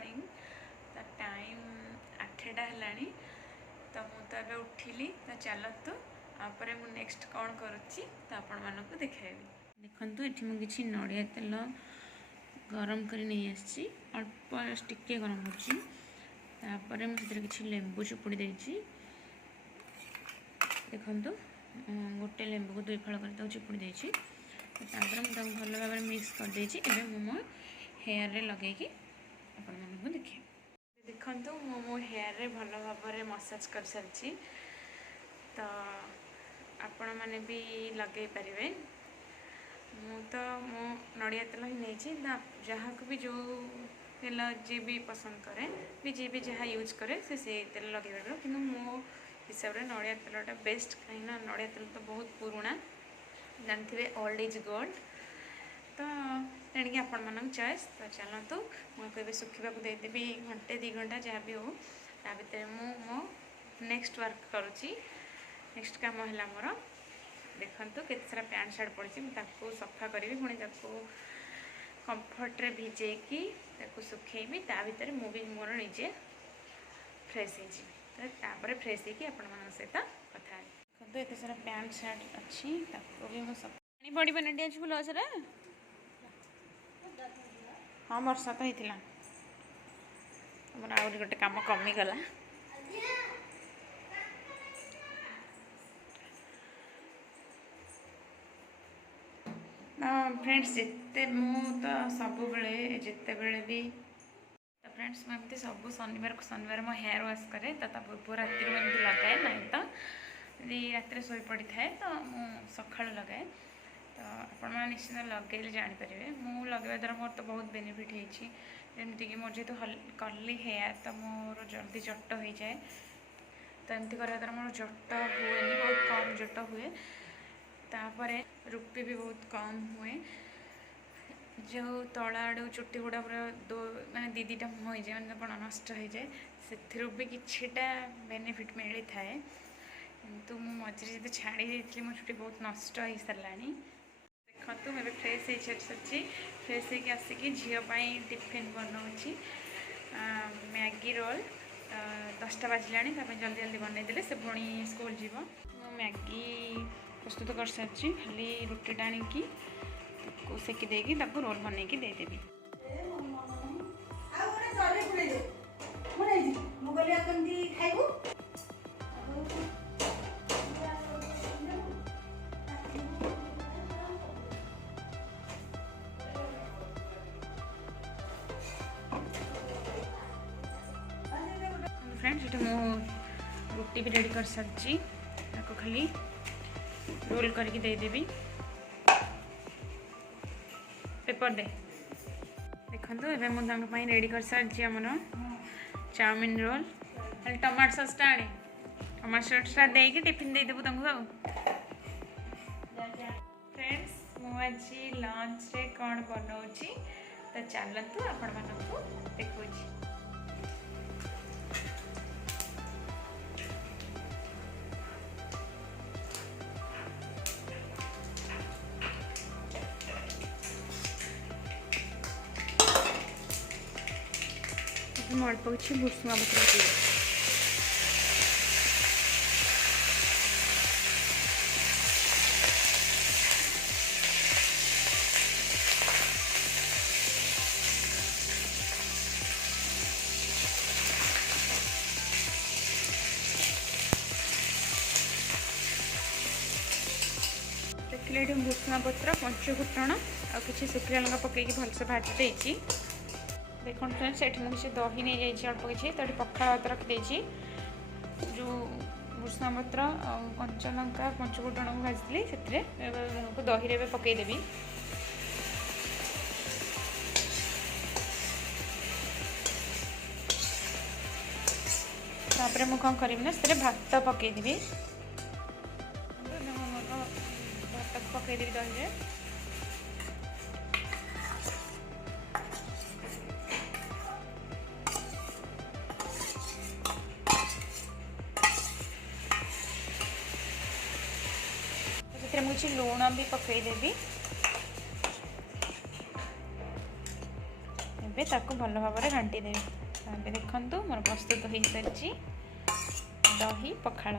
Morning. तो time 8टा है तो मुझे उठिली तो चलतु आपरे मु नेक्स्ट कौन करुच्ची तो आपण मानक देखाइबी। देखंतु एठी मु किछि नड़िया तेल गरम कर नहीं आसी अल्प टिके गरम होची तापर मुझे किछि लेंबू चुपुड़ी देछि। देखंतु गोटे लेंबू को 2 फाड़ कर चिपुड़ी देछि तापर मुझे भल भाव मिक्स कर देछि। एबे मो हेयर रे लगे कि आपण मानक देखिए। देखंतु मो हेयर रे भल भाव रे मसाज कर सारछि तो आपण माने भी लगे पारिबे। मु तो मो नड़िया तेल ही नहीं जहाँ को भी जो तेल जी भी पसंद करे भी जी भी जहाँ यूज करे से तेल लगे पार कि मो हिसाब से नड़िया तेलटा बेस्ट कहीं नड़िया तेल तो बहुत पुराना जानते ओल्ड इज गोल्ड। तो तेणिक आपण मान चॉइस तो चलतु मुझे सुखा देदेवी घंटे 2 घंटा जहाँ भी हो ता भर मो नेक्स्ट वर्क करुच्ची। नेक्स्ट काम है मोर देखंतु केते सारा पैंट शर्ट पड़ी मुझे सफा करी पुणी कंफर्ट रे भिजेकी सुखेबी ता भीतर मु भी मोर निजे फ्रेश हो फ्रेश होगी आपण मान सहित कथा देखो एत सारा पैंट शर्ट अच्छी भी मुझे पानी पड़े ना टी फुल गछरे। हाँ वर्षा तो होता मोर आउरी गोटे कम कमिगला। फ्रेंड्स जिते मु तो सब जिते बड़े भी तो फ्रेंड्स मुझे सब शनिवार को शनिवार मो हेयर वाश करे तो पूर्व राति एमती लगाए ना तो राति शो पड़ी थाए तो सका लगाए तो आपण मैंने निश्चित लगे जानीपर मु लगे द्वारा मोर तो बहुत बेनिफिट होमती मोर जेहतु कर्ली हेयर तो मोर जल्दी जट हो जाए तो एमती कर द्वारा मोर जट हुए बहुत कम जट हुए तापर रुपी भी बहुत कम हुए जो तला आड़ चुट्टी गुड़ा पूरा माने दीटा मुँह हो जाए मैंने बड़ा नष्ट हो जाए से भी किछिटा बेनिफिट मिली थाए किंतु मु मझे जो छाड़ी देती मो चुट्टी बहुत नष्ट हो सारा। देखो मैं फ्रेश हो सारी फ्रेश होगी आसिकी झीपाई टिफिन बनाऊँगी मैगी रोल 10टा बाजिला जल्दी जल्दी बनईदे से पुणी स्कूल जीव। मैगी प्रस्तुत कर सारी खाली रुटी टाणी सेकी देगी रोल बन के देदेवी। फ्रेंड्स ये रुटी भी रेडी कर सारी खाली रोल करके देदेवी पेपर दे। देखो ये मुझे रेडी कर सारी आमर चाउमिन रोल खाली टमाटो ससटा आनी टमाटो ससटा देकी टिफिन देदेबू तुमको। फ्रेंड्स मुझे लंच रे कौन बनाऊँगी तो चलतु आपण मानू देखो। ମୁଁ ଅଳ୍ପ କିଛି ଭୁଷୁଙ୍ଗା ପତ୍ର ପକେଇବି। देखिले ये भुसुंगा पत्र पंचफुटण आ कि शुखिला लंका पकईकि भलसे भाजी देछि। देखो फ्रेंड्स ये मुझे दही नहीं जाइए अल्प किसी तो पखाड़ भात रखिदे जो भुसुंगा पत्र कंचा लंका पंचफुटण को भाजी से दही रे पकईदेवी। तापर मुझे कौन करी ना से भात पकईदेवी भात पकईदेवी दही रे। मुझे लुण भी पकईदेवी। ଏବେ ତାକୁ ଭଲ ଭାବରେ ଘାଣ୍ଟି ଦେବି। ଏବେ ଦେଖନ୍ତୁ ମୋର ପ୍ରସ୍ତୁତ ହୋଇସାରିଛି ଦହି ପଖାଳ।